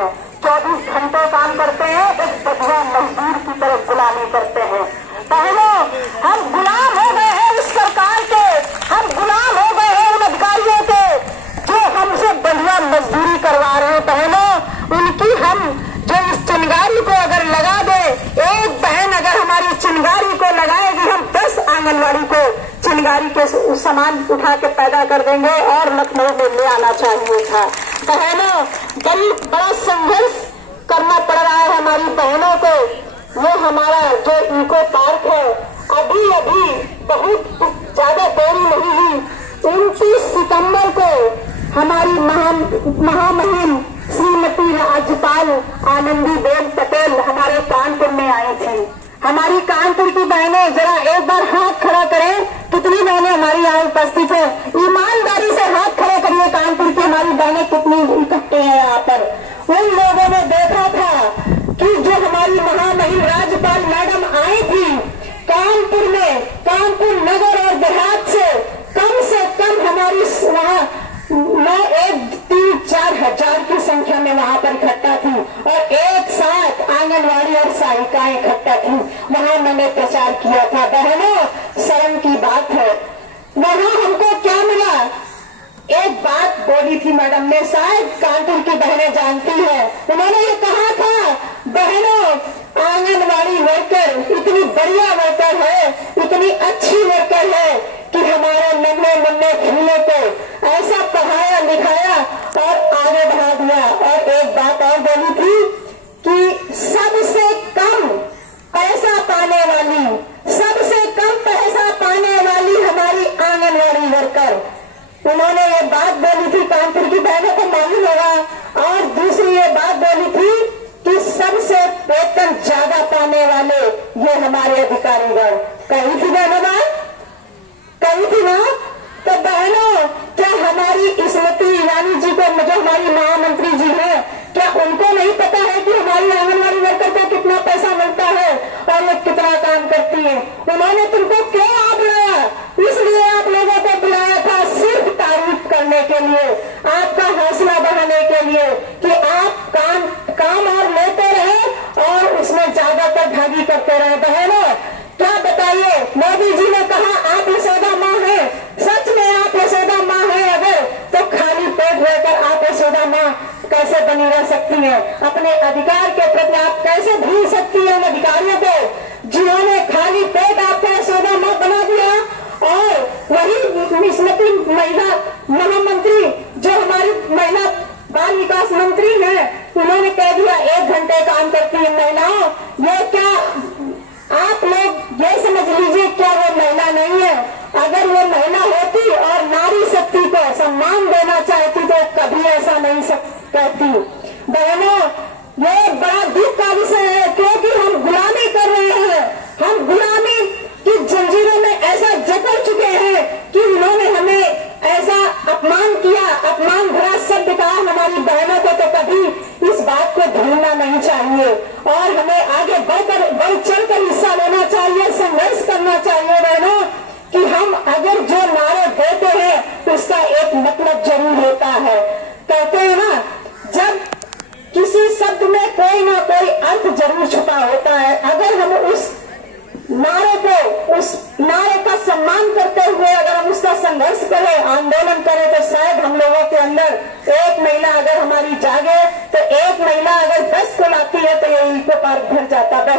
हैं, 24 घंटे काम करते हैं, एक बदला मजदूर की तरफ गुलामी करते हैं। बहनों, हम गुलाम हो गए हैं इस सरकार के, हम गुलाम हो गए हैं उन अधिकारियों के जो हमसे बढ़िया मजदूरी करवा रहे हैं। बहनों, उनकी हम जो इस चिंगारी को अगर लगा दे, एक बहन अगर हमारी चिंगारी को लगाएगी, हम 10 आंगनवाड़ी को चिंगारी के सामान उठा के पैदा कर देंगे और लखनऊ में ले आना चाहिए था। बहनों, बड़ा संघर्ष करना पड़ रहा है हमारी बहनों को। वो हमारा जो इको पार्क है, अभी बहुत ज्यादा देरी नहीं हुई, 29 सितंबर को हमारी महामहिम श्रीमती राज्यपाल आनंदीबेन पटेल हमारे कानपुर में आई थी। हमारी कानपुर की बहनें जरा एक बार हाथ खड़ा करें, कितनी बहनें हमारी यहाँ उपस्थित है, ईमानदारी से हाथ खड़े करिए। कानपुर की हमारी बहनें कितनी इकट्ठे हैं यहाँ पर। उन लोगों ने देखा था कि जो हमारी महामहिम राज्यपाल मैडम आई थी कानपुर में, कानपुर नगर और देहात से कम हमारी वहाँ 3-4 हजार की संख्या में वहाँ पर इकट्ठा थी और एक साथ आंगनवाड़ी और सहायिकाएं इकट्ठा थी। वहाँ मैंने प्रचार किया था। बहनों, शर्म की बात है, वहाँ हमको क्या मिला? एक बात बोली थी मैडम ने, शायद कानपुर की बहनें जानती है। उन्होंने ये कहा था, बहनों, आंगनवाड़ी वर्कर इतनी बढ़िया वर्कर है, इतनी अच्छी वर्कर है कि हमारे नन्हे खिलने को ऐसा पढ़ाया लिखाया और आगे बढ़ा दिया। और एक बात और बोली थी कि सबसे कम पैसा पाने वाली हमारी आंगनवाड़ी वर्कर, उन्होंने ये बात बोली थी, कानपुर की बहनों को मालूम होगा। और दूसरी ये बात बोली थी कि सबसे वेतन ज्यादा पाने वाले ये हमारे अधिकारीगण। कही थी बहनों बात, कही थी ना? तो बहनों, क्या हमारी स्मृति ईरानी जी को, जो हमारी महामंत्री जी हैं, क्या उनको नहीं पता है कि हमारी आंगनवाड़ी वर्कर को कितना पैसा मिलता है और वो कितना काम करती है? उन्होंने तुमको क्यों आप बुलाया? इसलिए आप लोगों को बुलाया था सिर्फ तारीफ करने के लिए, आपका हौसला बढ़ाने के लिए कि आप काम और लेते रहे और उसमें ज्यादातर भागी करते रहे। बहनों, क्या बताइए, मोदी जी ने कहा आप यशोदा माँ है। सच में आप यशोदा माँ है अगर, तो खाली पेट रहकर आप यशोदा माँ कैसे बनी रह सकती हैं? अपने अधिकार के प्रति आप कैसे भूल सकती हैं उन अधिकारियों को जिन्होंने खाली पेट आपको यशोदा माँ बना दिया? और वही स्मृति महिला महामंत्री, जो हमारी महिला बाल विकास मंत्री है, उन्होंने कह दिया 1 घंटे काम करती है महिलाओं। ये क्या आप लोग ये समझ लीजिए, क्या वो महिला नहीं है? अगर वो महिला होती और नारी शक्ति को सम्मान देना चाहती तो कभी ऐसा नहीं कहती। बहनों, ये बड़ा दुख का विषय है, क्योंकि हम गुलामी कर रहे हैं। हम गुलामी की जंजीरों में ऐसा जकड़ चुके हैं कि उन्होंने हमें ऐसा अपमान किया, अपमान भरा शब्द कहा हमारी बहनों को, तो कभी इस बात को भूलना नहीं चाहिए और हमें आगे बढ़ चढ़कर हिस्सा लेना चाहिए, संघर्ष करना चाहिए। बहनों, कि हम अगर जो नारे देते हैं उसका एक मतलब जरूर होता है। कहते हैं ना, जब किसी शब्द में कोई ना कोई अर्थ जरूर छुपा होता है। अगर हम उस नारे का सम्मान करते हुए अगर हम उसका संघर्ष करें, आंदोलन करें, तो शायद हम लोगों के अंदर एक महिला अगर हमारी जागे